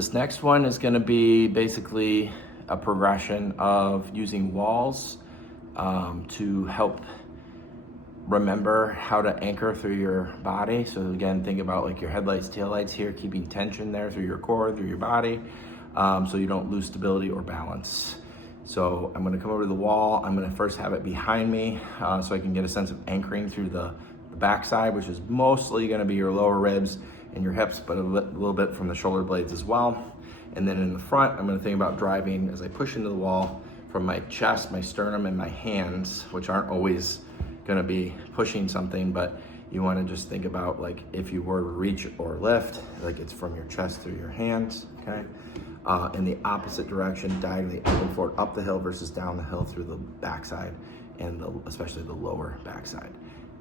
This next one is going to be basically a progression of using walls to help remember how to anchor through your body. So again, think about like your headlights, taillights here, keeping tension there through your core, through your body, so you don't lose stability or balance. So I'm going to come over to the wall. I'm going to first have it behind me so I can get a sense of anchoring through the backside, which is mostly going to be your lower ribs and your hips, but a little bit from the shoulder blades as well. And then in the front, I'm going to think about driving as I push into the wall from my chest, my sternum, and my hands, which aren't always going to be pushing something, but you want to just think about like if you were to reach or lift, like it's from your chest through your hands, okay? In the opposite direction, diagonally up and forward, up the hill versus down the hill through the backside, and especially the lower backside.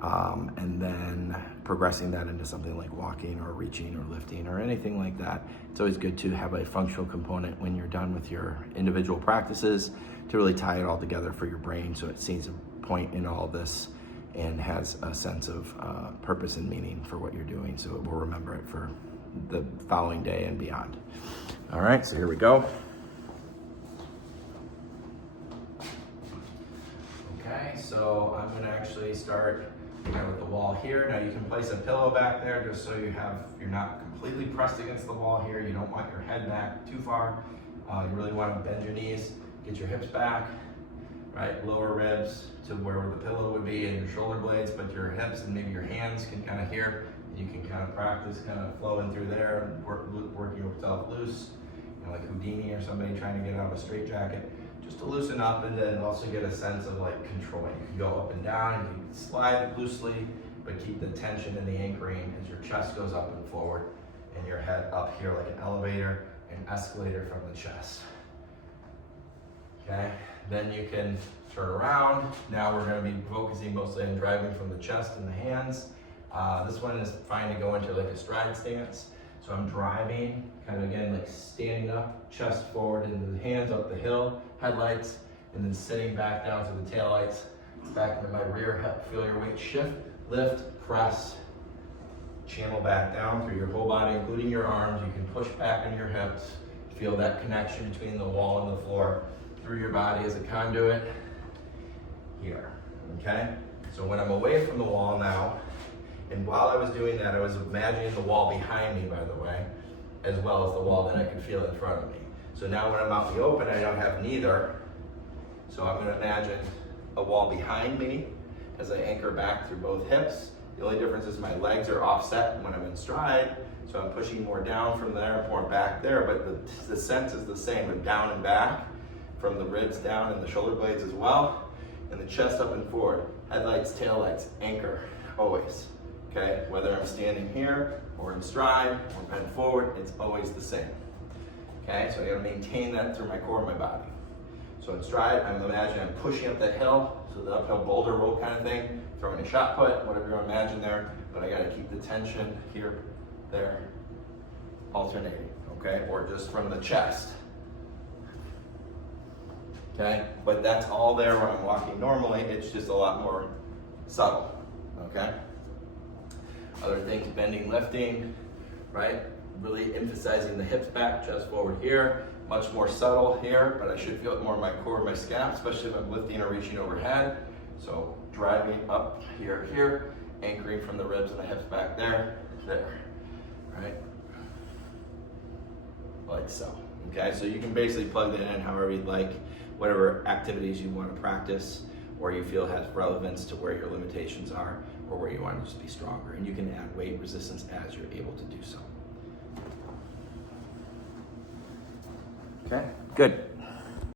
And then progressing that into something like walking or reaching or lifting or anything like that. It's always good to have a functional component when you're done with your individual practices to really tie it all together for your brain so it sees a point in all of this and has a sense of purpose and meaning for what you're doing, so it will remember it for the following day and beyond. All right, so here we go. Okay, so I'm gonna actually start with the wall here. Now you can place a pillow back there just so you're not completely pressed against the wall here. You don't want your head back too far. You really want to bend your knees, get your hips back, right? Lower ribs to where the pillow would be and your shoulder blades, but your hips and maybe your hands can kind of here. You can kind of practice kind of flowing through there and working yourself loose, like Houdini or somebody trying to get out of a straitjacket. Just to loosen up and then also get a sense of like control. You can go up and down, you can slide loosely, but keep the tension and the anchoring as your chest goes up and forward and your head up here like an elevator and escalator from the chest. Okay, then you can turn around. Now we're gonna be focusing mostly on driving from the chest and the hands. This one is fine to go into like a stride stance. So I'm driving, kind of again, like standing up, chest forward into the hands, up the hill, headlights, and then sitting back down to the taillights, back into my rear hip. Feel your weight shift, lift, press, channel back down through your whole body, including your arms. You can push back into your hips. Feel that connection between the wall and the floor through your body as a conduit here, okay? So when I'm away from the wall now, and while I was doing that, I was imagining the wall behind me, by the way, as well as the wall that I could feel in front of me. So now when I'm out in the open, I don't have neither. So I'm gonna imagine a wall behind me as I anchor back through both hips. The only difference is my legs are offset when I'm in stride, so I'm pushing more down from there, more back there, but the sense is the same, of down and back, from the ribs down and the shoulder blades as well, and the chest up and forward. Headlights, taillights, anchor, always. Okay, whether I'm standing here or in stride or bent forward, it's always the same. Okay, so I gotta maintain that through my core and my body. So in stride, I'm imagining I'm pushing up that hill, so the uphill boulder roll kind of thing, throwing a shot put, whatever you imagine there, but I gotta keep the tension here, there, alternating, okay, or just from the chest. Okay, but that's all there when I'm walking normally, it's just a lot more subtle, okay? Other things, bending, lifting, right? Really emphasizing the hips back, chest forward here. Much more subtle here, but I should feel it more in my core, my scap, especially if I'm lifting or reaching overhead. So driving up here, anchoring from the ribs and the hips back there, right? Like so, okay? So you can basically plug that in however you'd like, whatever activities you want to practice or you feel has relevance to where your limitations are or where you want to just be stronger. And you can add weight resistance as you're able to do so. Okay, good.